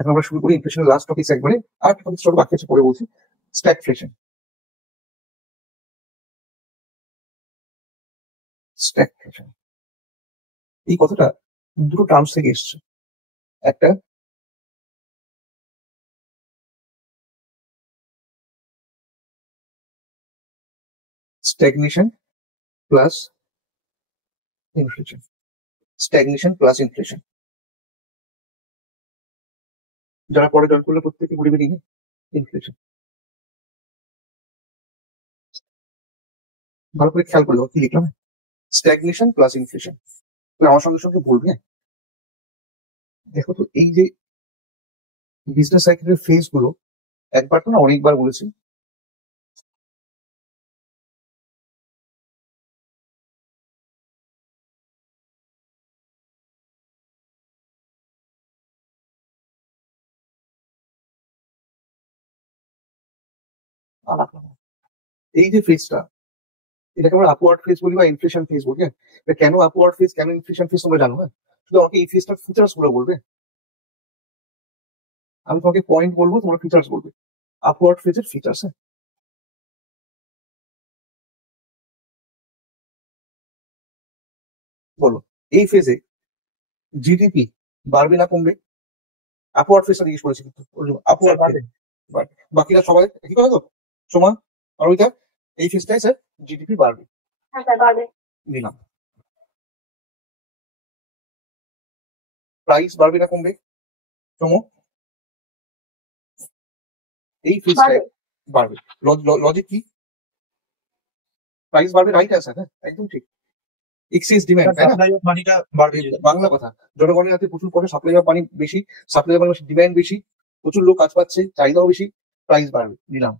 এখন আমরা শুরু করি ইনফ্লেশনের লাস্ট টপিক একবারে, আর একটা টপিক ছোট বাকি আছে পরে বলছি, স্ট্যাগফ্লেশন। স্ট্যাগফ্লেশন এই কথাটা দুটো টার্মস থেকে এসছে। একটা stagnation plus inflation. Stagnation plus inflation, যারা পরে জয়েন করলে প্রত্যেকে গুড ইভিনিং। ইনফ্লেশন ভালো করে খেয়াল করলে কি লিখলাম, স্ট্যাগনেশন প্লাস ইনফ্লেশন। আমার সঙ্গে সঙ্গে বলবে, দেখো তো এই যে বিজনেস সাইকেলের ফেজ গুলো, একবার তো না অনেকবার বলেছি, এই যে ফেজটা, এটাকে আমরা আপওয়ার্ড ফেজ বলি বা ইনফ্লেশন ফেজ বলি। কেন আপওয়ার্ড ফেজ, কেন ইনফ্লেশন ফেজ তোমরা জানো? শুধু আমাকে এই ফেজটার ফিচার্স গুলো বলবে, আমি তোমাকে পয়েন্ট বলবো, তোমরা ফিচার্স বলবে। আপওয়ার্ড ফেজের ফিচার্স, বলো এই ফেজে জিডিপি বাড়বে না কমবে? আপওয়ার্ড ফেজটা জিজ্ঞেস করেছি, কিন্তু আপওয়ার্ড বাড়বে। বাকিরা সবাই কি করে তো সময় অরবিতা, এই ফেজটাই স্যার জিডিপি বাড়বে। হ্যাঁ স্যার বাড়বে। নিলাম। প্রাইস বাড়বে না কমবে? সোমো, এই ফেজটাই বাড়বে। লজিক কি? প্রাইস বাড়বে, রাইট অ্যান্সার। হ্যাঁ একদম ঠিক। এক্সেস ডিমান্ড, তাই না? মানিটা বাড়বে, বাংলা কথা। জনগণের হাতে প্রচুর পয়সা, সাপ্লাই অফ মানি বেশি, সাপ্লাই অফ মানি বেশি, ডিমান্ড বেশি, প্রচুর লোক কাজ পাচ্ছে, চাহিদাও বেশি, প্রাইস বাড়বে। নিলাম।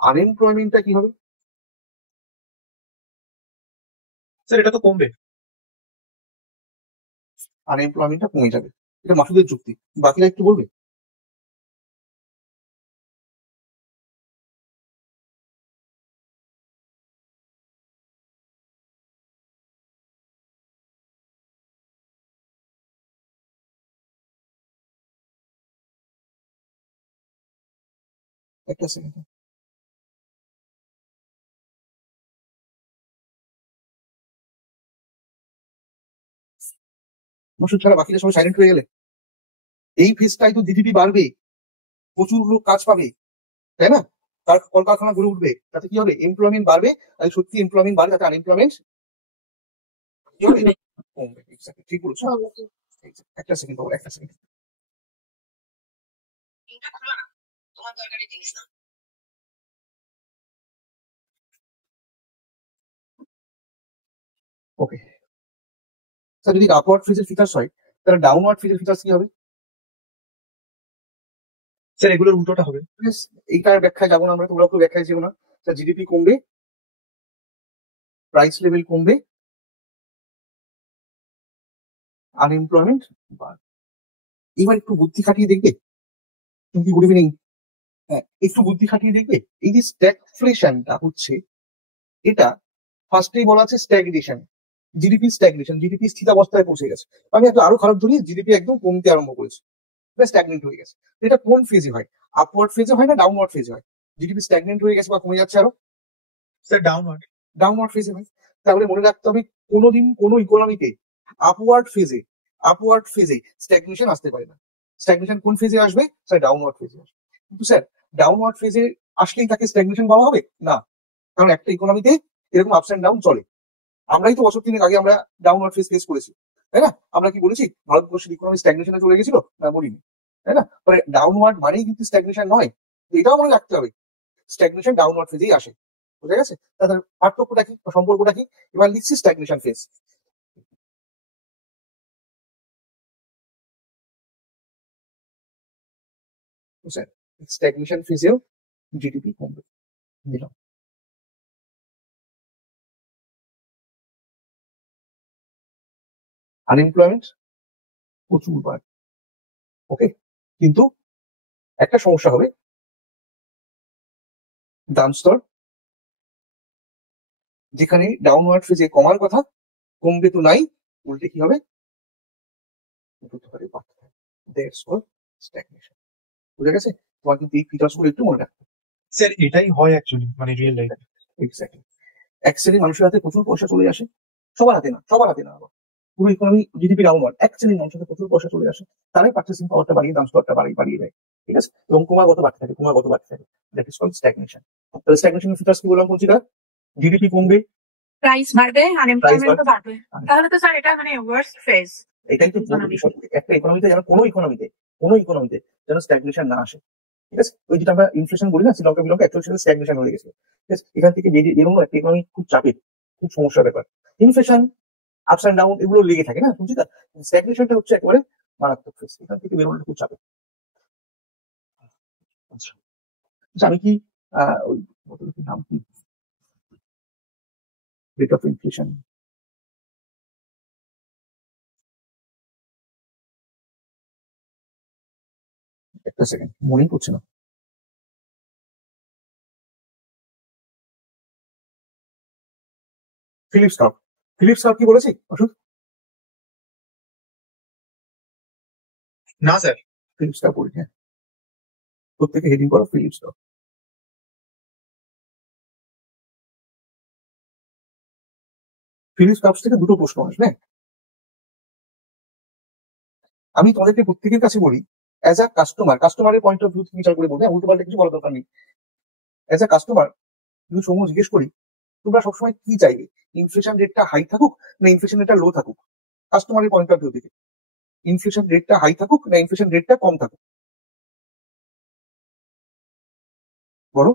আনএমপ্লয়মেন্টটা কি হবে স্যার? এটা তো কমবে, আনএমপ্লয়মেন্টটা কমে যাবে। এটা মাসুদের যুক্তি, বাকিরা একটু বলবে। একটা সেকেন্ড, মাসুদ ছাড়া বাকিরা সবাই সাইলেন্ট হয়ে গেলে। এই ফেজটাই তো জিডিপি বাড়বে, প্রচুর লোক কাজ পাবে, তাই না? কলকারখানা গড়ে উঠবে, তাতে কি হবে? এমপ্লয়মেন্ট বাড়বে। আর সত্যি এমপ্লয়মেন্ট বাড়বে, তাতে আনএমপ্লয়মেন্ট কি হবে? কমবে। ঠিক বলছো। একটা সেকেন্ড বাবু, একটা সেকেন্ড। ওকে স্যার, যদি আপওয়ার্ড ফেজের ফিচার্স হয়, তাহলে ডাউনওয়ার্ড ফেজের ফিচার্স কি হবে? স্যার এগুলোর উল্টোটা হবে। এইটার ব্যাখ্যায় যাবো না আমরা, তোমরা একটু ব্যাখ্যায় যেও না। স্যার জিডিপি কমবে, প্রাইস লেভেল কমবে, আনএমপ্লয়মেন্ট বাড়বে। এবার একটু বুদ্ধি খাটিয়ে দেখবে, তুমি গুড ইভিনিং। হ্যাঁ, একটু বুদ্ধি খাটিয়ে দেখবে, এই যে স্ট্যাগফ্লেশনটা হচ্ছে, এটা ফার্স্টেই বলা আছে স্ট্যাগনেশন, জিডিপি স্ট্যাগনেশন, জিডিপি স্থিতাবস্থায় পৌঁছে গেছে। আমি একটু আরো খারাপ ধরি, জিডিপি একদম কমতে আরম্ভ করেছে, স্ট্যাগনেন্ট হয়ে গেছে। এটা কোন ফেজে হয়? আপওয়ার্ড ফেজে হয় না ডাউনওয়ার্ড ফেজে হয়? জিডিপি স্ট্যাগনেন্ট হয়ে গেছে বা কমে যাচ্ছে আরো, স্যার ডাউনওয়ার্ড, ডাউনওয়ার্ড ফেজে হয়। তাহলে মনে রাখতে হবে, কোনোদিন কোনো ইকোনমিতে আপওয়ার্ড ফেজে স্ট্যাগনেশন আসতে পারে না। স্ট্যাগনেশন কোন ফেজে আসবে? স্যার ডাউনওয়ার্ড ফেজে আসবে। কিন্তু স্যার ডাউনওয়ার্ড ফেজে আসলেই তাকে স্ট্যাগনেশন বলা হবে না, কারণ একটা ইকোনমিতে এরকম আপস এন্ড ডাউন চলে। আমরাই তো বছর তিনেক আগে আমরা ডাউনওয়ার্ড ফেজ ফেস করেছি, তাই না? আমরা কি বলেছি ভারতবর্ষের ইকোনমি স্ট্যাগনেশনে চলে গেছিল? না বলিনি, তাই না? মানে ডাউনওয়ার্ড মানেই কিন্তু স্ট্যাগনেশন নয়, এটাও মনে রাখতে হবে। স্ট্যাগনেশন ডাউনওয়ার্ড ফেজেই আসে, বুঝা গেছে? তাদের পার্থক্যটা কি, সম্পর্কটা কি? এবার লিখছি স্ট্যাগনেশন ফেজ। স্যার স্ট্যাগনেশন ফেজেও জিডিপি কমবে। দিলাম। আনএমপ্লয়মেন্ট প্রচুর বাড়বে, ওকে। কিন্তু একটা সমস্যা হবে, দাম স্তর যেখানে ডাউনওয়ার্ড ফেজে কমার কথা, কমবে তো নাই, উল্টে কি হবে? দ্রুত হারে বাড়তে থাকে। That's call stagnation. বুঝা গেছে? তোমার কিন্তু এই ফিচার্স গুলো একটু মনে রাখতে। স্যার এটাই হয় অ্যাকচুয়ালি মানে রিয়েল লাইফ। এক্স্যাক্টলি। এক শ্রেণীর মানুষের হাতে প্রচুর পয়সা চলে আসে, সবার হাতে না, সবার হাতে না, আবার পুরো ইকোনমি জিডিপি ডাউনওয়ার্ড, এক শ্রেণীর মানুষের হাতে প্রচুর পয়সা চলে আসে, তারাই পার্চেসিং পাওয়ারটা বাড়িয়ে দাম স্তরটা বাড়িয়ে দেয়। ঠিক আছে? এবং ক্রমাগত বাড়তে থাকে, ক্রমাগত বাড়তে থাকে। That is called stagnation. তাহলে স্ট্যাগনেশনের ফিচার্স কি বললাম পঞ্চিকা? জিডিপি কমবে, প্রাইস বাড়বে, আনএমপ্লয়মেন্টও বাড়বে। তাহলে তো স্যার এটা মানে ওয়ার্স্ট ফেজ। এটাই তো একটা ইকোনমিতে যেন কোনো ইকোনমিতে যেন স্ট্যাগনেশন না আসে। ঠিক আছে? ওই যেটা আমরা ইনফ্লেশন বলি না, শ্রীলঙ্কা বিলঙ্কা অ্যাকচুয়ালি স্ট্যাগনেশন হয়ে গেছে। ঠিক আছে? এখান থেকে বেরোনো একটা ইকোনমি খুব চাপের, খুব সমস্যার ব্যাপার। ইনফ্লেশন আপস অ্যান্ড ডাউন এগুলো লেগে থাকে না, বুঝলি? স্ট্যাগনেশনটা হচ্ছে একেবারে মারাত্মক ফেস, এখান থেকে বেরোনো খুব চাপের। আচ্ছা, আমি কি ওই নাম কি, রেট অফ ইনফ্লেশন, একটা সেকেন্ড, মনেই পড়ছে না। ফিলিপস কার্ভ কি বলেছি অসুখ? না স্যার, ফিলিপস কার্ভ বলি, হ্যাঁ, প্রত্যেকে হেডিং করো ফিলিপস কার্ভ। ফিলিপস কার্ভ থেকে দুটো প্রশ্ন আসবে। আমি তোমাদেরকে প্রত্যেকের কাছে বলি, অ্যাজ আ কাস্টমারের পয়েন্ট অফ ভিউ থেকে বিচার করে বলবে, উল্টো পাল্টা কিছু বলার দরকার নেই। অ্যাজ আ কাস্টমার যদি সমূহ জিজ্ঞেস করি, তোমরা সবসময় কি চাইবে? ইনফ্লেশন রেটটা হাই থাকুক না ইনফ্লেশন রেটটা লো থাকুক? কাস্টমারের পয়েন্ট অফ ভিউ থেকে ইনফ্লেশন রেটটা হাই থাকুক না ইনফ্লেশন রেটটা কম থাকুক? বলো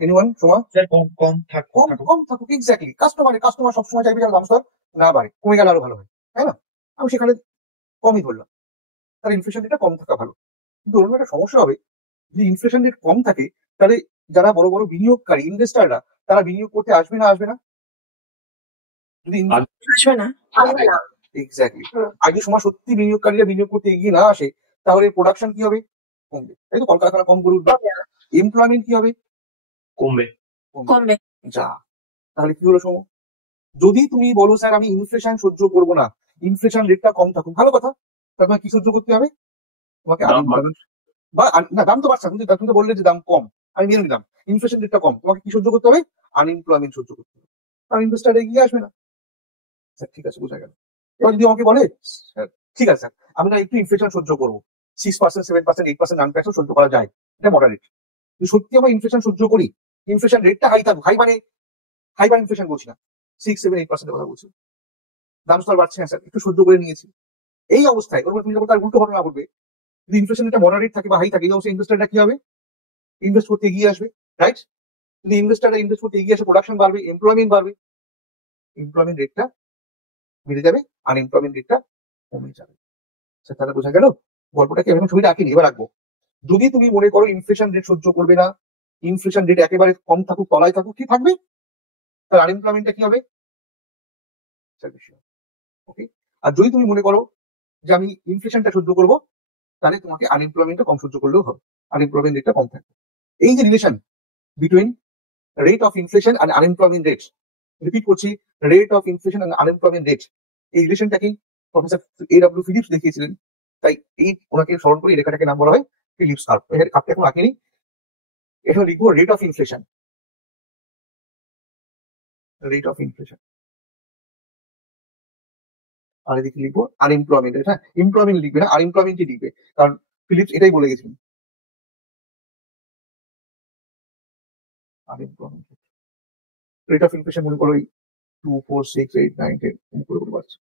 এনিওয়ান? সোমা? স্যার কম থাকুক। কম থাকুক, এক্স্যাক্টলি। কাস্টমার সবসময় চাইবে যেন দাম স্তর না বাড়ে, কমে গেলে আরো ভালো হয়, তাই না? আমি সেখানে কমই ধরলাম, তাহলে ইনফ্লেশন রেটটা কম থাকা ভালো। কিন্তু অন্য একটা সমস্যা হবে, যদি ইনফ্লেশন রেট কম থাকে তাহলে যারা বড় বড় বিনিয়োগকারী ইনভেস্টাররা তারা বিনিয়োগ করতে আসবে না যদি আসবে না। এক্স্যাক্টলি। আর যদি সময় সত্যি বিনিয়োগকারীরা বিনিয়োগ করতে এগিয়ে না আসে, তাহলে প্রোডাকশন কি হবে? কমবে, তাই তো? কলকারখানা কম করে উঠবে। এমপ্লয়মেন্ট কি হবে? কমবে। যা, তাহলে কি হলো সম? যদি তুমি বলো স্যার আমি ইনফ্লেশন সহ্য করবো না, ইনফ্লেশন রেটটা কম থাকুক, ভালো কথা, তাহলে তোমাকে কি সহ্য করতে হবে? তোমাকে আনএমপ্লয়মেন্ট বা না, দাম তো বাড়ছে, তুমি তো বললে যে দাম কম, আমি মেনে নিলাম, ইনফ্লেশন রেটটা কম, তোমাকে কি সহ্য করতে হবে? আনএমপ্লয়মেন্ট সহ্য করতে হবে। কারণ ইনভেস্টার এগিয়ে আসবে না। স্যার ঠিক আছে, বোঝা গেল। এবার যদি আমাকে বলে স্যার ঠিক আছে স্যার, আমি না একটু ইনফ্লেশন সহ্য করবো, 6%, 7%, 8%, 9% সহ্য করা যায়, এটা মডারেট। সত্যি আমরা ইনফ্লেশন সহ্য করি, ইনফ্লেশন রেটটা হাই থাকুক, হাইবার ইনফ্লেশন বলছি না, 6, 7, 8% কথা বলছি, দাম স্তর বাড়ছে, হ্যাঁ স্যার একটু সহ্য করে নিয়েছি। এই অবস্থায় ওর তুমি যখন তার উল্টো ঘটনা ঘটবে, যদি ইনফ্লেশন রেটটা মডারেট থাকে বা হাই থাকে, এই অবস্থায় ইনভেস্টারটা কি হবে? ইনভেস্ট করতে এগিয়ে আসবে, রাইট? যদি ইনভেস্টাররা ইনভেস্ট করতে এগিয়ে আসে, প্রোডাকশন বাড়বে, এমপ্লয়মেন্ট বাড়বে, এমপ্লয়মেন্ট রেটটা বেড়ে যাবে, আনএমপ্লয়মেন্ট রেটটা কমে যাবে। তাহলে বোঝা গেল গল্পটাকে। এখন ছবিটা আঁকিনি, এবার রাখবো। যদি তুমি মনে করো ইনফ্লেশন রেট সহ্য করবে না, ইনফ্লেশন রেট একেবারে কম থাকুক, তলায় থাকুক, কি থাকবে? তার আনএমপ্লয়মেন্টটা কি হবে? ওকে। আর যদি তুমি মনে করো যে আমি ইনফ্লেশনটা সহ্য করবো, তাহলে তোমাকে আনএমপ্লয়মেন্টটা কম সহ্য করলেও হবে, আনএমপ্লয়মেন্ট রেটটা কম থাকবে। এই যে relation between rate of inflation and unemployment rate, repeat করছি, rate of inflation and unemployment rate, এই রিলেশনটাকেই প্রফেসর A.W. ফিলিপস দেখিয়েছিলেন। তাই এই ওনাকে স্মরণ করে এই রেখাটাকে নাম বলা হয় ফিলিপস কার্ভ। এর কার্ভটা এখন আঁকিনি, এখানে লিখবো রেট অফ ইনফ্লেশন, আর এদিকে লিখবো আনএমপ্লয়মেন্ট। হ্যাঁ, এমপ্লয়মেন্ট লিখবে না, আনএমপ্লয়মেন্টই লিখবে, কারণ ফিলিপস এটাই বলে গেছিলেন। আনএমপ্লয়মেন্ট রেট অফ ইনফ্লেশন মনে করো 2, 4, 6, 8, 9, 10 করে বাড়ছে,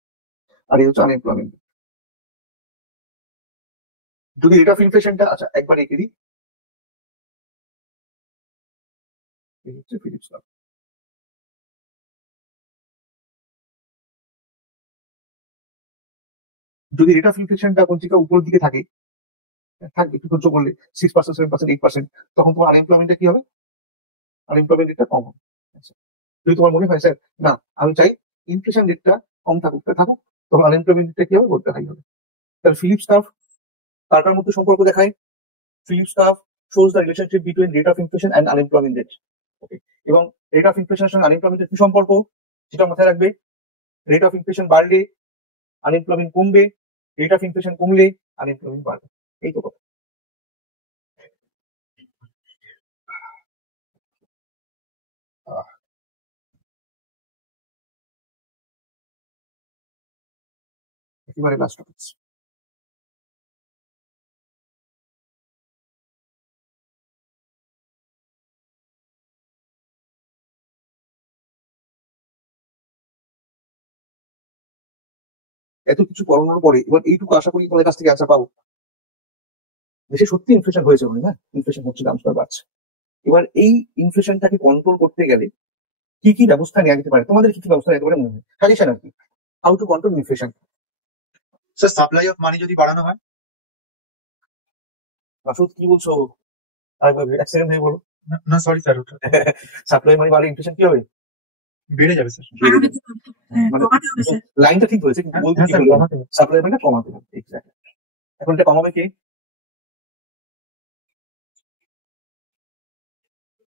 আর এই হচ্ছে আনএমপ্লয়মেন্ট। যদি রেট অফ ইনফ্লেশনটা, আচ্ছা একবার এঁকে দিই, এই হচ্ছে ফিলিপস কার্ভ। যদি রেট অফ ইনফ্লেশনটা পঞ্চিকা উপরের দিকে থাকে, একটু সহ্য করলে 6%, 7%, 8%, তখন তোমার আনএমপ্লয়মেন্টটা কি হবে? আনএমপ্লয়মেন্ট রেটটা কম হবে। যদি তোমার মনে হয় স্যার না আমি চাই ইনফ্লেশন রেটটা কম থাকুক, তখন আনএমপ্লয়মেন্ট রেটটা কি হবে? বলতে হাই হবে। তাহলে ফিলিপস কার্ভ কার মধ্যে সম্পর্ক দেখায়? Phillips curve shows the relationship between rate of inflation and unemployment rate. ওকে, এবং রেট অফ ইনফ্লেশনের সঙ্গে আনএমপ্লয়মেন্টের কি সম্পর্ক সেটা মাথায় রাখবে। রেট অফ ইনফ্লেশন বাড়লে আনএমপ্লয়মেন্ট কমবে, রেট অফ ইনফ্লেশন কমলে আনএমপ্লয়মেন্ট বাড়বে। এই তো কথা। একেবারে লাস্ট টপিক, এত কিছু করানোর পরে এবার এইটুকু আশা করি তোমাদের কাছ থেকে আশা পাবো, দেশে সত্যি ইনফ্লেশন হয়েছে বলে, না ইনফ্লেশন হচ্ছে, দাম বাড়ছে। এবার এই ইনফ্লেশনটাকে কন্ট্রোল করতে গেলে কি কি ব্যবস্থা নেওয়া যেতে পারে, তোমাদের কি কি ব্যবস্থা নিতে পারে মনে হয়, সাজেশন আর কি, how to control inflation. Sir supply of money যদি বাড়ানো হয়, মাসুদ কি বলছো, আরেকবার অ্যাক্সিডেন্ট হয়ে বলো। না সরি স্যার, ওটা সাপ্লাই মানে বাড়লে ইনফ্লেশন কি হবে, বেড়ে যাবে স্যার। আরো বেশি করতে হবে। হ্যাঁ, মানে কমাতে হবে স্যার। লাইনটা ঠিক হয়েছে, কিন্তু বলতে হ্যাঁ কি স্যার, বলবো, কমাতে হবে। সাপ্লাই মানে কমাতে হবে, এক্স্যাক্টলি। এখন এটা কমাবে কে,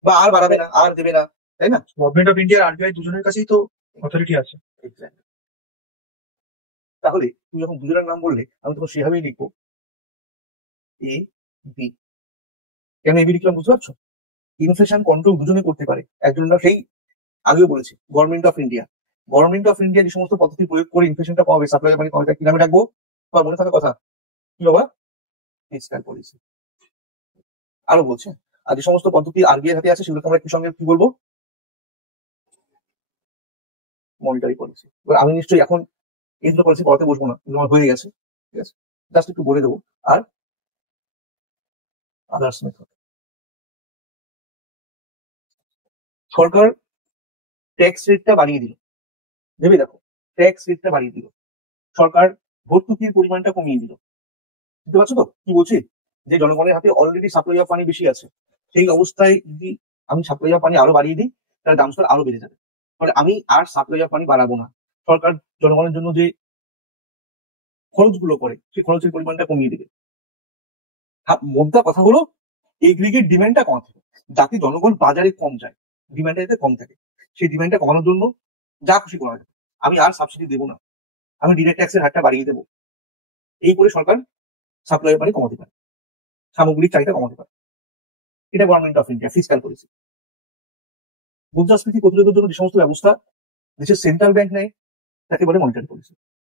বা আর বাড়াবে না, আর দেবে না, তাই না? গভর্নমেন্ট অফ ইন্ডিয়া আর আরবিআই দুজনের কাছেই তো অথরিটি আছে। Exactly. তাহলে তুমি যখন দুজনের নাম বললে আমি তখন সেভাবেই লিখবো এ বি। কেন এ বি লিখলাম বুঝতে পারছো? ইনফ্লেশন কন্ট্রোল দুজনে করতে পারে, একজনরা সেই আগেও বলেছি government of India. Government of India যে সমস্ত পদ্ধতি প্রয়োগ করে ইনফ্লেশনটা কমাবে, সাপ্লাই মানে কমাবে, কি নামে রাখবো, তোমার মনে থাকা কথা কি বাবা, ফিসক্যাল পলিসি। আরো বলছে, আর যে সমস্ত পদ্ধতি আরবিআই হাতে আছে সেগুলোকে আমরা কি সঙ্গে কি বলবো, মনিটারি পলিসি। এবার আমি নিশ্চয়ই এখন এই দুটো পলিসি পড়াতে বসবো না, আমার হয়ে গেছে, ঠিক আছে, জাস্ট একটু বলে দেবো। আর আদার্স মেথড, সরকার ট্যাক্স রেটটা বাড়িয়ে দিল, ভেবে দেখো, ট্যাক্স রেটটা বাড়িয়ে দিল, সরকার ভর্তুকির পরিমাণটা কমিয়ে দিল। বুঝতে পারছো তো কি বলছি, যে জনগণের হাতে অলরেডি সাপ্লাই অফ পানি বেশি আছে, সেই অবস্থায় যদি আমি সাপ্লাই অফ পানি আরো বাড়িয়ে দিই তাহলে দাম স্তর আরো বেড়ে যাবে। ফলে আমি আর সাপ্লাই অফ পানি বাড়াবো না, সরকার জনগণের জন্য যে খরচগুলো করে সেই খরচের পরিমাণটা কমিয়ে দেবে। মোদ্দা কথা হলো এগ্রিগেট ডিমান্ডটা কমাতে হবে, যাতে জনগণ বাজারে কম যায়, ডিমান্ডটা যাতে কম থাকে। সেই ডিমান্ডটা কমানোর জন্য যা খুশি করা যাবে, আমি আর সাবসিডি দেবো না, আমি ডিরেক্ট ট্যাক্সের হারটা বাড়িয়ে দেবো, এই করে সরকার সাপ্লাই অফ পানি কমাতে পারে, সামগ্রিক চাহিদা কমাতে পারে। এটা government of India fiscal policy. মুদ্রাস্ফীতি প্রতিরোধের জন্য যে সমস্ত ব্যবস্থা দেশের সেন্ট্রাল ব্যাংক নেয় তাকে বলে মনিটারি পলিসি।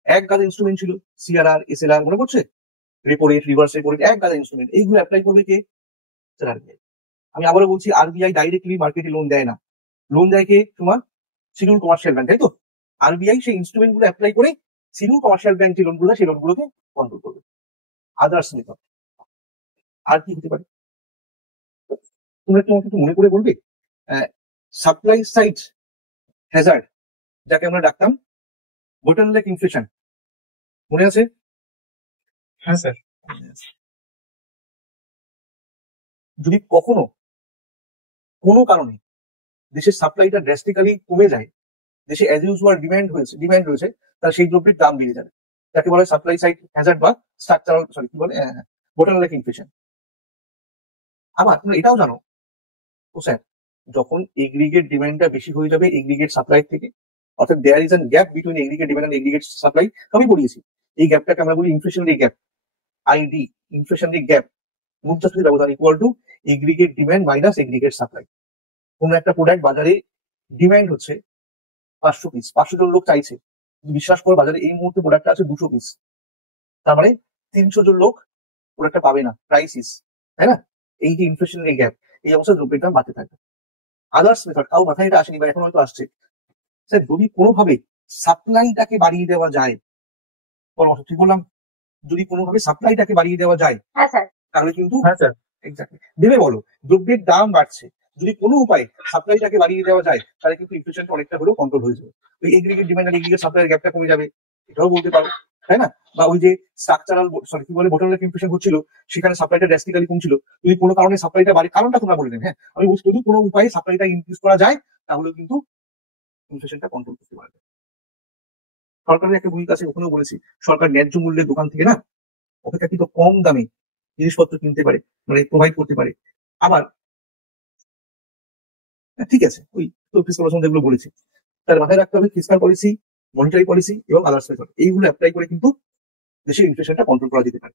এক গাদা ইনস্ট্রুমেন্ট ছিল, সিআরআর, এসএলআর, মনে পড়ছে, repo rate, reverse repo rate, এক গাদা ইনস্ট্রুমেন্ট, এইগুলো অ্যাপ্লাই করবে কে, আরবিআই। আমি আবারও বলছি, আরবিআই ডাইরেক্টলি মার্কেটে লোন দেয় না, লোন দেয় কে, তোমার শিডিউল কমার্শিয়াল ব্যাংক, তাই তো? আরবিআই সেই ইনস্ট্রুমেন্ট গুলো অ্যাপ্লাই করে শিডিউল কমার্শিয়াল ব্যাংক যে লোনগুলো, সেই লোনগুলোকে কন্ট্রোল করবে। আদার্স মেথড আর কি হতে পারে, তোমরা তোমাকে একটু মনে করে বলবে, সাপ্লাই সাইড হ্যাজার্ড, যাকে আমরা ডাকতাম বোটলনেক ইনফ্লেশন, মনে আছে? হ্যাঁ স্যার। যদি কখনো কোনো কারণে দেশের সাপ্লাইটা ড্রাস্টিক্যালি কমে যায়, দেশে অ্যাজ ইউজুয়াল ডিমান্ড রয়েছে, তাহলে সেই দ্রব্যের দাম বেড়ে যাবে, যাকে বলে সাপ্লাই সাইড হ্যাজার্ড বা স্ট্রাকচারাল, সরি কি বলে, বোটলনেক ইনফ্লেশন। আবার তোমরা এটাও জানো ও স্যার, যখন এগ্রিগেট ডিমান্ডটা বেশি হয়ে যাবে এগ্রিগেট সাপ্লাই থেকে, অর্থাৎ there is an gap between aggregate demand and aggregate supply, আমি বলিয়েছি এই গ্যাপটাকে আমরা বলি ইনফ্লেশনারি গ্যাপ, আইডি, ইনফ্লেশনারি গ্যাপ, মুদ্রাস্ফীতি ব্যবধান equal to aggregate demand minus aggregate supply. কোন একটা প্রোডাক্ট বাজারে ডিমান্ড হচ্ছে 500 পিস, 500 জন লোক চাইছে, বিশ্বাস করো বাজারে এই মুহূর্তে প্রোডাক্টটা আছে 200 পিস, তার মানে 300 জন লোক প্রোডাক্টটা পাবে না, প্রাইসিস, তাই না? এই যে ইনফ্লেশনারি গ্যাপ, এই অবস্থায় দ্রব্যের দাম বাড়তে থাকবে। আদার্স মেথড, কাউ মাথায় এটা আসেনি বা এখন হয়তো আসছে, স্যার যদি কোনোভাবে সাপ্লাইটাকে বাড়িয়ে দেওয়া যায়, পরামর্শ ঠিক বললাম, যদি কোনোভাবে সাপ্লাইটাকে বাড়িয়ে দেওয়া যায় হ্যাঁ স্যার। তাহলে কিন্তু হ্যাঁ স্যার। এক্স্যাক্টলি ভেবে বলো, দ্রব্যের দাম বাড়ছে, যদি কোনো উপায়ে সাপ্লাইটাকে বাড়িয়ে দেওয়া যায় তাহলে কিন্তু ইনফ্লেশনটা অনেকটা হলেও কন্ট্রোল হয়ে যাবে, ওই এগ্রিগেট ডিমান্ড আর এগ্রিগেট সাপ্লাইয়ের গ্যাপটা কমে যাবে, এটাও বলতে পারো, তাই না? বা ওই যে স্ট্রাকচারাল, সরি কি বলে, বোটলনেক ইনফ্লেশন হচ্ছিল, সেখানে সাপ্লাইটা ড্রাস্টিক্যালি কমছিল, যদি কোনো কারণে সাপ্লাইটা বাড়ে, কারণটা তোমরা বলে দেন, হ্যাঁ আমি বলছি যদি কোনো উপায়ে সাপ্লাইটা ইনক্রিজ করা যায় তাহলে কিন্তু ইনফ্লেশনটা কন্ট্রোল করতে পারবে। সরকারের একটা ভূমিকা আছে, ওখানেও বলেছি, সরকার ন্যায্য মূল্যের দোকান থেকে না অপেক্ষাকৃত কম দামে জিনিসপত্র কিনতে পারে, মানে প্রোভাইড করতে পারে। আবার ঠিক আছে, ওই তো ফিসক্যাল পলিসি যেগুলো বলেছি, তার মাথায় রাখতে হবে ফিসক্যাল পলিসি মনিটারি পলিসি এবং আদার্স মেথড এইগুলো অ্যাপ্লাই করে কিন্তু দেশের ইনফ্লেশনটা কন্ট্রোল করা যেতে পারে।